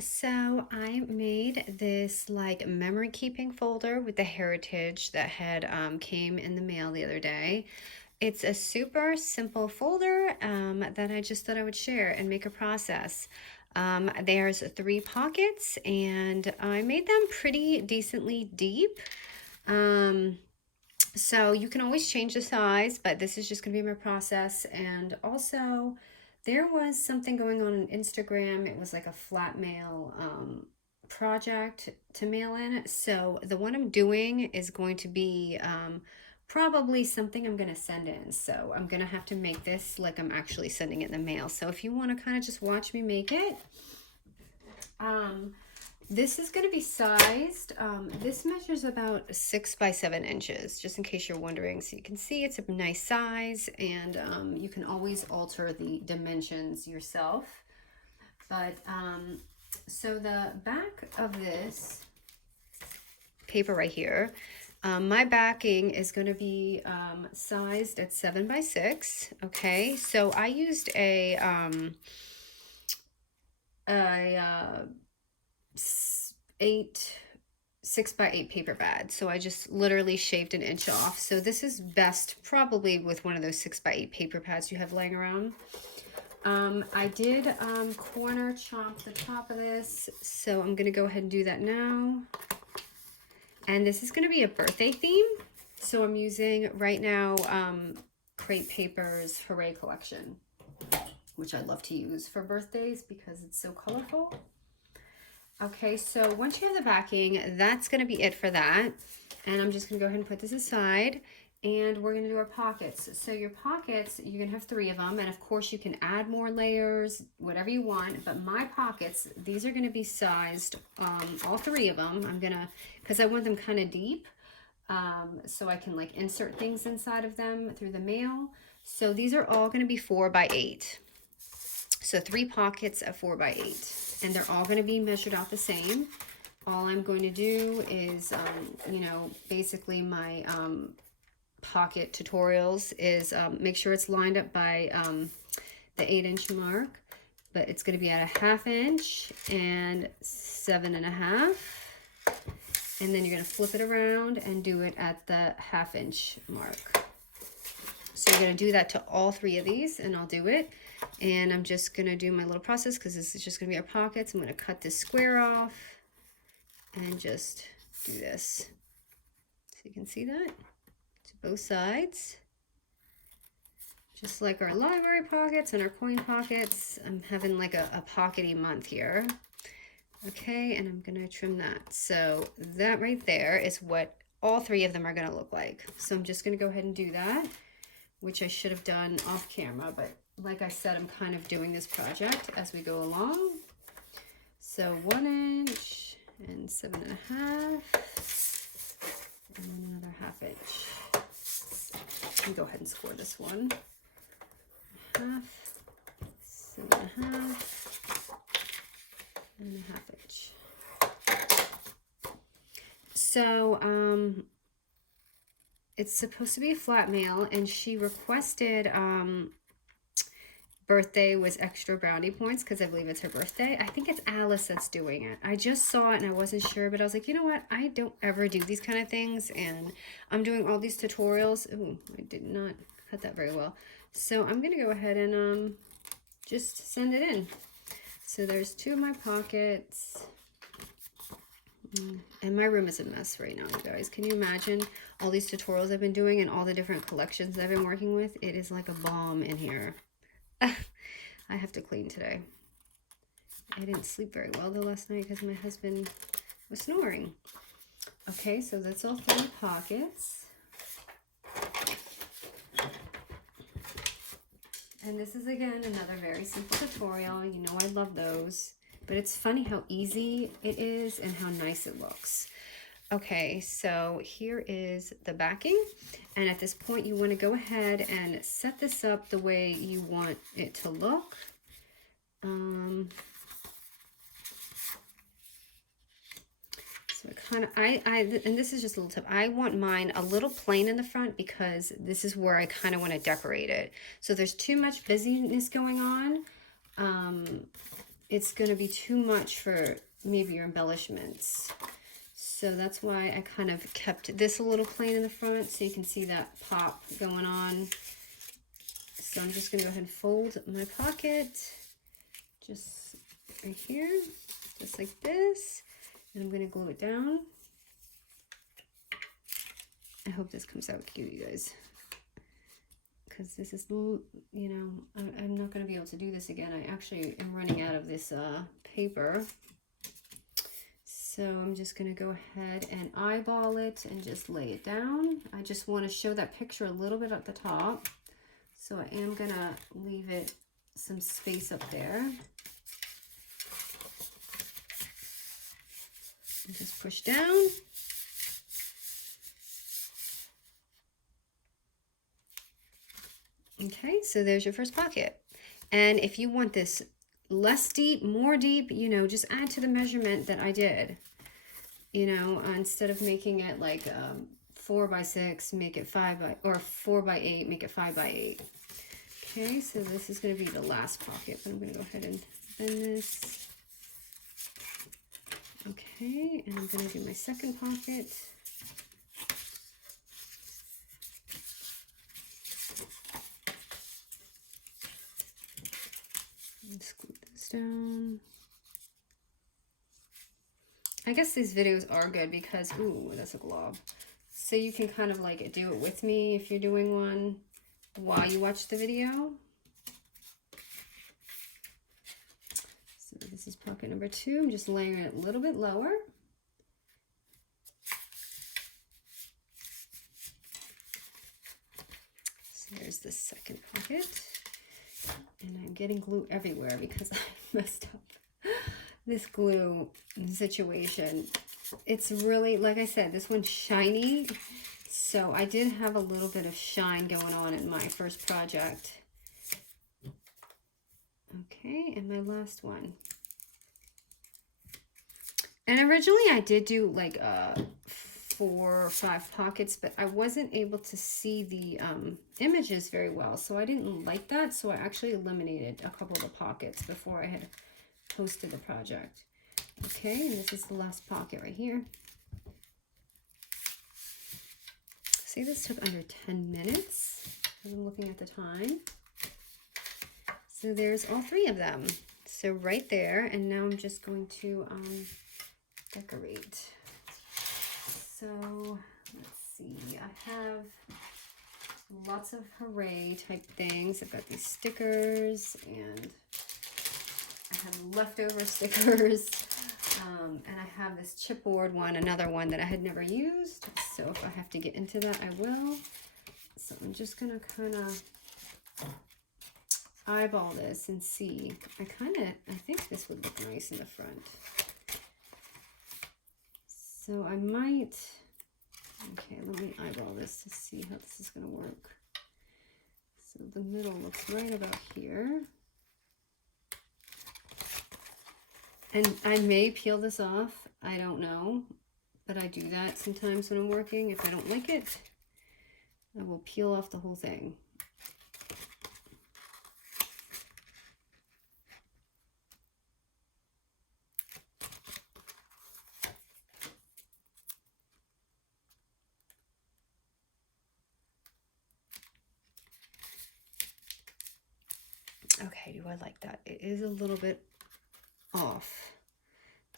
So I made this like memory keeping folder with the heritage that had came in the mail the other day. It's a super simple folder that I just thought I would share and make a process. There's 3 pockets and I made them pretty decently deep. Um, so you can always change the size, but this is just going to be my process. And also, there was something going on Instagram. It was like a flat mail project to mail in. So the one I'm doing is going to be probably something I'm going to send in. So I'm going to have to make this like I'm actually sending it in the mail. So if you want to kind of just watch me make it, um, this is going to be sized. This measures about 6 by 7 inches, just in case you're wondering. So you can see it's a nice size, and you can always alter the dimensions yourself. But so the back of this paper right here, my backing is going to be sized at 7 by 6. Okay, so I used a 6 by 8 paper pad. So I just literally shaved an inch off. So this is best probably with one of those 6 by 8 paper pads you have laying around. I did corner chomp the top of this, so I'm gonna go ahead and do that now. And this is gonna be a birthday theme. So I'm using right now Crate Paper's Hooray collection, which I love to use for birthdays because it's so colorful. Okay, so once you have the backing, that's going to be it for that. And I'm just going to go ahead and put this aside. And we're going to do our pockets. So your pockets, you're going to have 3 of them. And of course, you can add more layers, whatever you want. But my pockets, these are going to be sized, all 3 of them. I'm going to, because I want them kind of deep. So I can like insert things inside of them through the mail. So these are all going to be 4 by 8. So 3 pockets of 4 by 8. And they're all going to be measured out the same. All I'm going to do is, you know, basically my pocket tutorials is make sure it's lined up by the 8-inch mark. But it's going to be at a 1/2 inch and 7.5. And then you're going to flip it around and do it at the 1/2 inch mark. So you're going to do that to all 3 of these, and I'll do it. And I'm just going to do my little process because this is just going to be our pockets. I'm going to cut this square off and just do this. So you can see that to both sides. Just like our library pockets and our coin pockets, I'm having like a pockety month here. Okay, and I'm going to trim that. So that right there is what all 3 of them are going to look like. So I'm just going to go ahead and do that, which I should have done off camera, but like I said, I'm kind of doing this project as we go along. So 1 inch and 7.5, and another 1/2 inch. Let me go ahead and score this one. 1/2, 7.5, and a 1/2 inch. So it's supposed to be a flat mail, and she requested birthday was extra brownie points because I believe it's her birthday. I think it's Alice that's doing it. I just saw it and I wasn't sure, but I was like, you know what? I don't ever do these kind of things, and I'm doing all these tutorials. Ooh, I did not cut that very well. So I'm going to go ahead and just send it in. So there's 2 of my pockets. And my room is a mess right now, you guys. Can you imagine all these tutorials I've been doing and all the different collections I've been working with? It is like a bomb in here. I have to clean today. I didn't sleep very well though last night because my husband was snoring. Okay, so that's all 3 pockets. And this is again another very simple tutorial. You know I love those. But it's funny how easy it is and how nice it looks. Okay, so here is the backing. And at this point, you want to go ahead and set this up the way you want it to look. So and this is just a little tip. I want mine a little plain in the front because this is where I kind of want to decorate it. So there's too much busyness going on. it's going to be too much for maybe your embellishments. So that's why I kind of kept this a little plain in the front so you can see that pop going on. So I'm just going to go ahead and fold my pocket just right here, just like this. And I'm going to glue it down. I hope this comes out cute, you guys. Because this is, you know, I'm not going to be able to do this again. I actually am running out of this paper. So I'm just going to go ahead and eyeball it and just lay it down. I just want to show that picture a little bit at the top. So I am going to leave it some space up there. And just push down. Okay, so there's your first pocket. And if you want this less deep, more deep, you know, just add to the measurement that I did. You know, instead of making it like 4 by 6, make it 5 by, or 4 by 8, make it 5 by 8. Okay, so this is going to be the last pocket, but I'm going to go ahead and bend this. Okay, and I'm going to do my second pocket. Let's glue this down. I guess these videos are good because, ooh, that's a glob. So you can kind of like do it with me if you're doing one while you watch the video. So this is pocket number 2. I'm just layering it a little bit lower. So there's the second pocket. And I'm getting glue everywhere because I messed up this glue situation. It's really, like I said, this one's shiny. So I did have a little bit of shine going on in my first project. Okay, and my last one. And originally I did do like 4 or 5 pockets, but I wasn't able to see the images very well. So I didn't like that. So I actually eliminated a couple of the pockets before I had posted the project. Okay, and this is the last pocket right here. See, this took under 10 minutes. I'm looking at the time. So there's all 3 of them. So right there, and now I'm just going to decorate. So let's see, I have lots of hooray type things. I've got these stickers and I have leftover stickers. And I have this chipboard one, another one that I had never used. So if I have to get into that, I will. So I'm just gonna kind of eyeball this and see. I think this would look nice in the front. So I might, okay, let me eyeball this to see how this is gonna work. So the middle looks right about here. And I may peel this off, I don't know, but I do that sometimes when I'm working. If I don't like it, I will peel off the whole thing. Okay, do I like that? It is a little bit off.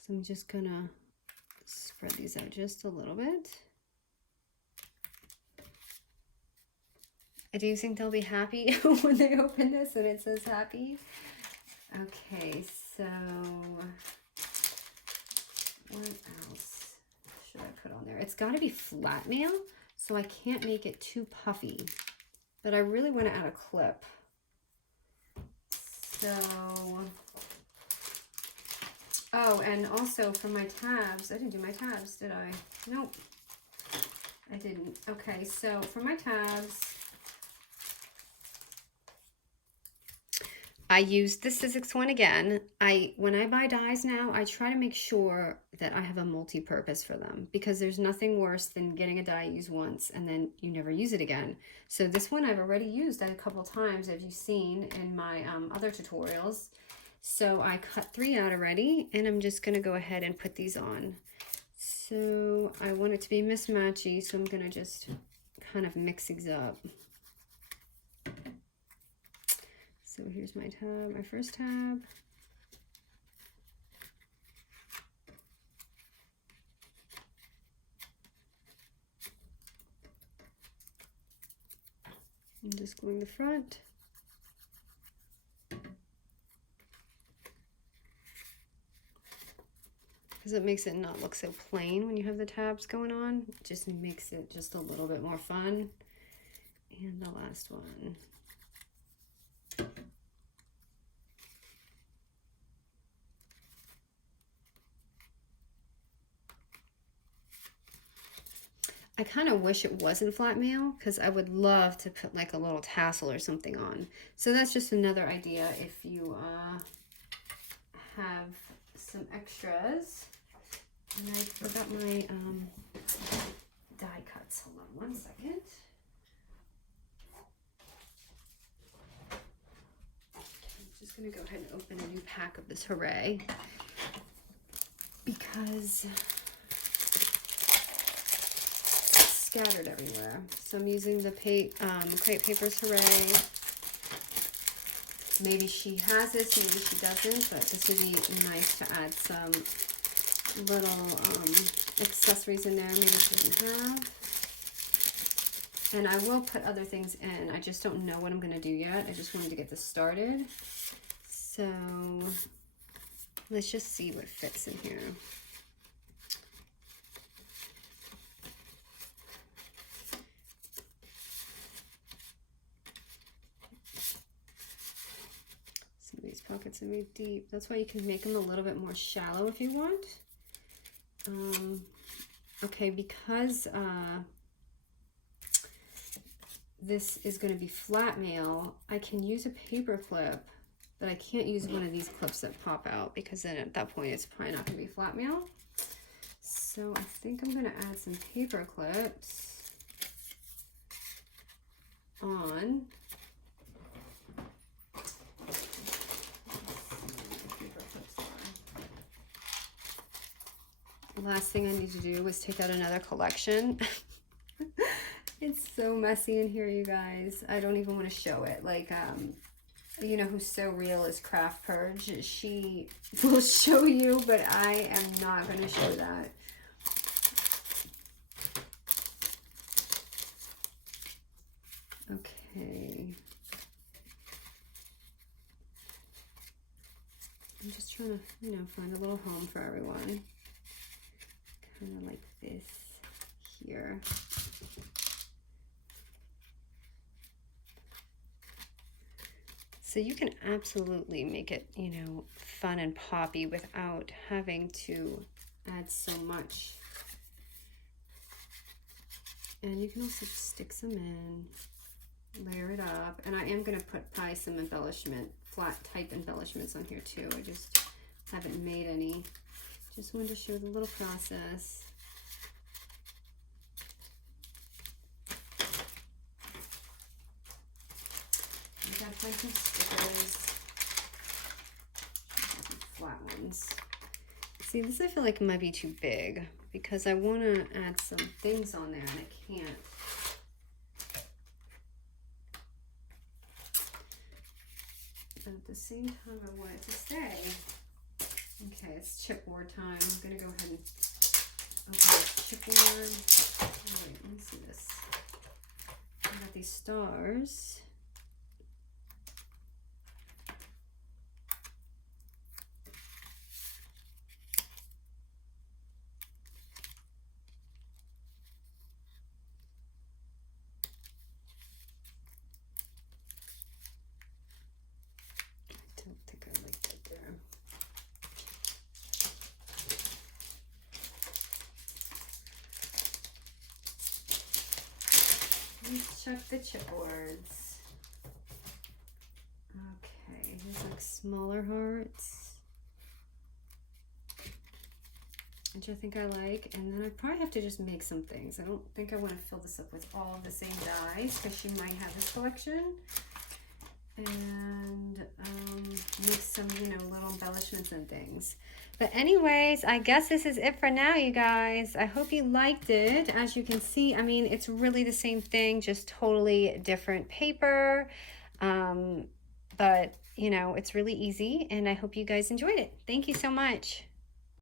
So I'm just gonna spread these out just a little bit. I do think they'll be happy when they open this and it says happy. Okay, so what else should I put on there? It's got to be flat mail, so I can't make it too puffy, but I really want to add a clip. So, oh, and also for my tabs, I didn't do my tabs, did I? Nope, I didn't. Okay, so for my tabs, I used the Sizzix one again. When I buy dies now, I try to make sure that I have a multi-purpose for them, because there's nothing worse than getting a die you use once and then you never use it again. So this one I've already used a couple times, as you've seen in my other tutorials. So I cut 3 out already, and I'm just gonna go ahead and put these on. So I want it to be mismatchy, so I'm gonna just kind of mix these up. So here's my tab, my first tab. I'm just gluing the front. Because it makes it not look so plain when you have the tabs going on. It just makes it just a little bit more fun. And the last one. I kind of wish it wasn't flat mail because I would love to put like a little tassel or something on. So that's just another idea if you have some extras. And I forgot my die cuts. Hold on one second. I'm just going to go ahead and open a new pack of this Hooray because scattered everywhere. So I'm using the Crate Papers Hooray. Maybe she has this, maybe she doesn't, but this would be nice to add some little accessories in there. Maybe she doesn't have. And I will put other things in. I just don't know what I'm going to do yet. I just wanted to get this started. So let's just see what fits in here. These pockets are made deep. That's why you can make them a little bit more shallow if you want. Okay, because this is going to be flat mail, I can use a paper clip, but I can't use one of these clips that pop out because then at that point it's probably not going to be flat mail. So I think I'm going to add some paper clips on. Last thing I need to do is take out another collection. It's so messy in here, you guys. I don't even want to show it. Like, you know who's so real is Craft Purge. She will show you, but I am not going to show that. Okay. I'm just trying to, you know, find a little home for everyone. Kind of like this here. So you can absolutely make it, you know, fun and poppy without having to add so much. And you can also stick some in, layer it up. And I am going to put probably some embellishment, flat type embellishments on here too. I just haven't made any. Just wanted to show the little process. I gotta find some stickers. Flat ones. See, this I feel like might be too big because I want to add some things on there and I can't. But at the same time, I want it to stay. Okay, it's chipboard time. I'm gonna go ahead and open this chipboard. Oh, wait, let me see this. I got these stars. I don't think I like that there. Let's check the chipboards. Okay, here's like smaller hearts, which I think I like. And then I probably have to just make some things. I don't think I want to fill this up with all of the same dies because she might have this collection. and make some, you know, little embellishments and things. But anyways, I guess this is it for now, you guys. I hope you liked it. As you can see, I mean, it's really the same thing, just totally different paper. But, you know, it's really easy, and I hope you guys enjoyed it. Thank you so much.